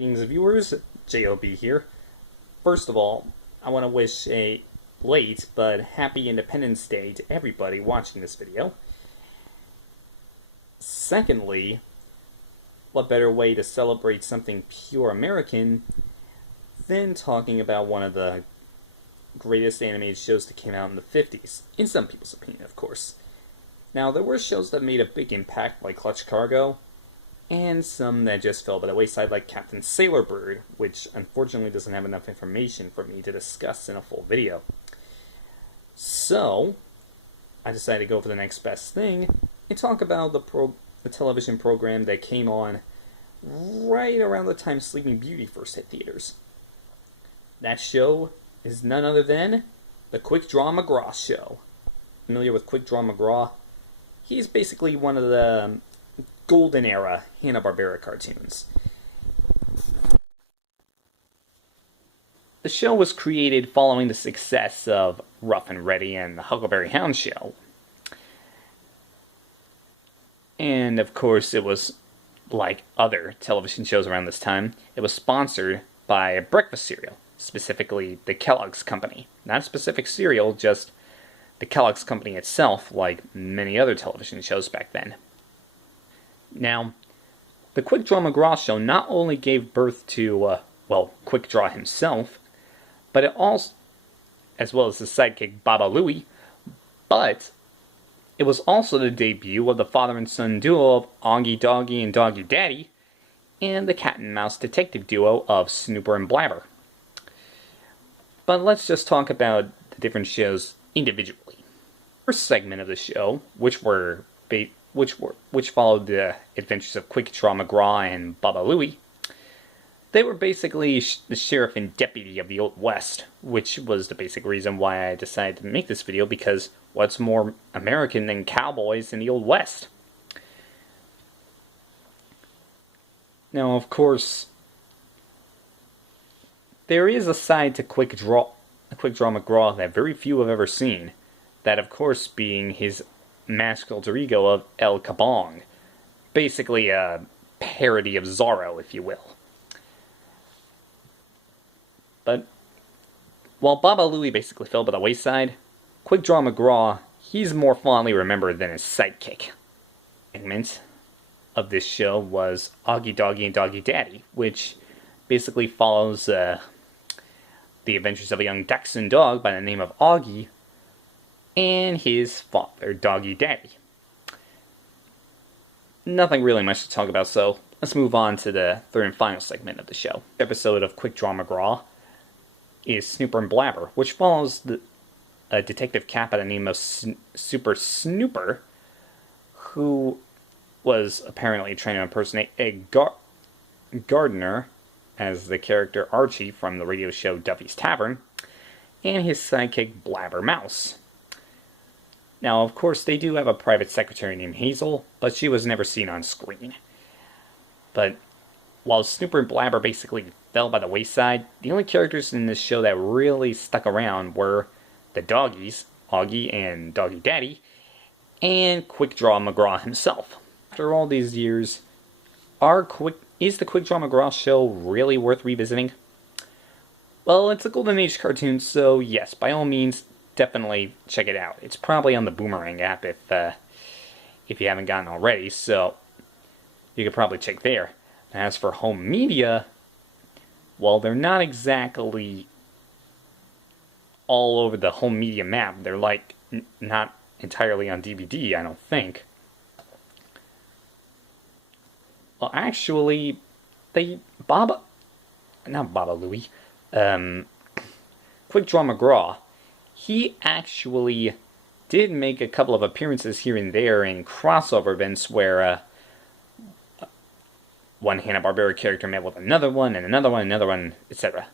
Greetings viewers, JOB here. First of all, I want to wish a late but happy Independence Day to everybody watching this video. Secondly, what better way to celebrate something pure American than talking about one of the greatest animated shows that came out in the 50s, in some people's opinion, of course. Now, there were shows that made a big impact, like Clutch Cargo, and some that just fell by the wayside, like Captain Sailor Bird, which unfortunately doesn't have enough information for me to discuss in a full video. So, I decided to go for the next best thing and talk about the television program that came on right around the time Sleeping Beauty first hit theaters. That show is none other than the Quick Draw McGraw Show. Familiar with Quick Draw McGraw? He's basically one of the golden era Hanna-Barbera cartoons. The show was created following the success of Rough and Ready and the Huckleberry Hound Show. And of course it was, like other television shows around this time, it was sponsored by a breakfast cereal, specifically the Kellogg's Company. Not a specific cereal, just the Kellogg's Company itself, like many other television shows back then. Now, the Quick Draw McGraw Show not only gave birth to, Quick Draw himself, but it also, as well as his sidekick Baba Looey, but it was also the debut of the father and son duo of Augie Doggie and Doggie Daddy, and the cat and mouse detective duo of Snooper and Blabber. But let's just talk about the different shows individually. First segment of the show, which followed the adventures of Quick Draw McGraw and Baba Looey, they were basically the sheriff and deputy of the Old West, which was the basic reason why I decided to make this video, because what's more American than cowboys in the Old West? Now, of course, there is a side to Quick Draw McGraw that very few have ever seen, that of course being his masked alter ego of El Kabong. Basically a parody of Zorro, if you will. But while Baba Looey basically fell by the wayside, Quick Draw McGraw, he's more fondly remembered than his sidekick. Segment of this show was Augie Doggie and Doggie Daddy, which basically follows the adventures of a young Dachshund dog by the name of Augie and his father, Doggie Daddy. Nothing really much to talk about, so let's move on to the third and final segment of the show. The episode of Quick Draw McGraw is Snooper and Blabber, which follows a detective cat by the name of Super Snooper, who was apparently trying to impersonate a gardener as the character Archie from the radio show Duffy's Tavern, and his sidekick Blabber Mouse. Now, of course, they do have a private secretary named Hazel, but she was never seen on screen. But while Snooper and Blabber basically fell by the wayside, the only characters in this show that really stuck around were the doggies, Augie and Doggie Daddy, and Quick Draw McGraw himself. After all these years, is the Quick Draw McGraw Show really worth revisiting? Well, it's a Golden Age cartoon, so yes, by all means, definitely check it out. It's probably on the Boomerang app if you haven't gotten already, so you could probably check there. As for home media, well, they're not exactly all over the home media map. They're like not entirely on DVD, I don't think. Well, actually, not Baba Looey, Quick Draw McGraw, he actually did make a couple of appearances here and there in crossover events where one Hanna-Barbera character met with another one, and another one, etc.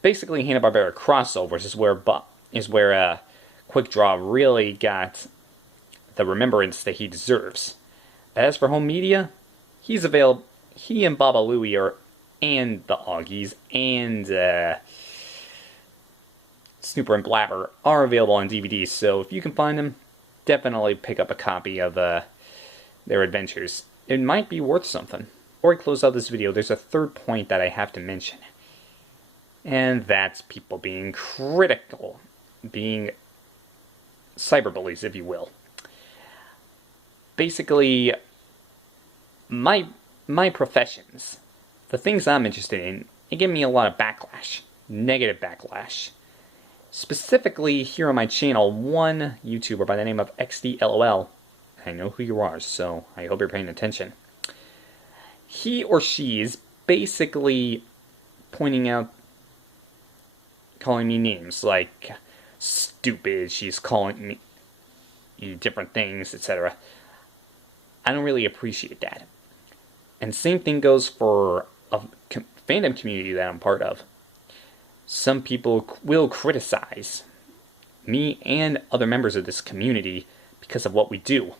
Basically, Hanna-Barbera crossovers is where Quick Draw really got the remembrance that he deserves. But as for home media, he and Baba Looey and the Augies and Snooper and Blabber are available on DVD, so if you can find them, definitely pick up a copy of their adventures. It might be worth something. before I close out this video, there's a third point that I have to mention. And that's people being critical, being cyberbullies, if you will. Basically, my professions, the things I'm interested in, it give me a lot of backlash, negative backlash. Specifically, here on my channel, one YouTuber by the name of XDLOL, I know who you are, so I hope you're paying attention. He or she is basically pointing out, calling me names like stupid, she's calling me different things, etc. I don't really appreciate that. And same thing goes for a fandom community that I'm part of. Some people will criticize me and other members of this community because of what we do.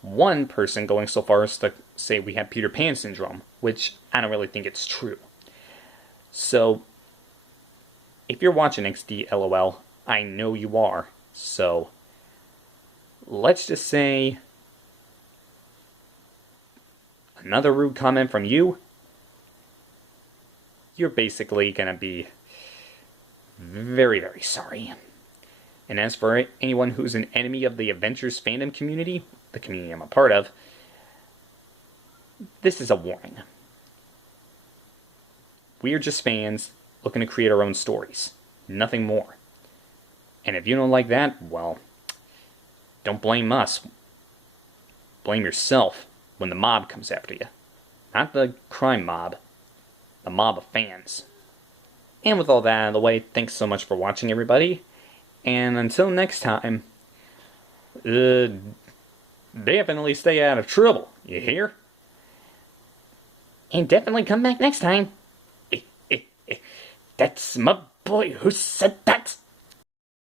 One person going so far as to say we have Peter Pan syndrome, which I don't really think it's true. So, if you're watching XDLOL, I know you are. So, let's just say another rude comment from you, you're basically gonna be very, very sorry. And as for anyone who's an enemy of the Avengers fandom community, the community I'm a part of, this is a warning. We are just fans looking to create our own stories. Nothing more. And if you don't like that, well, don't blame us. Blame yourself when the mob comes after you. Not the crime mob. The mob of fans. And with all that out of the way, thanks so much for watching, everybody. And until next time, definitely stay out of trouble, you hear? And definitely come back next time. That's my boy who said that.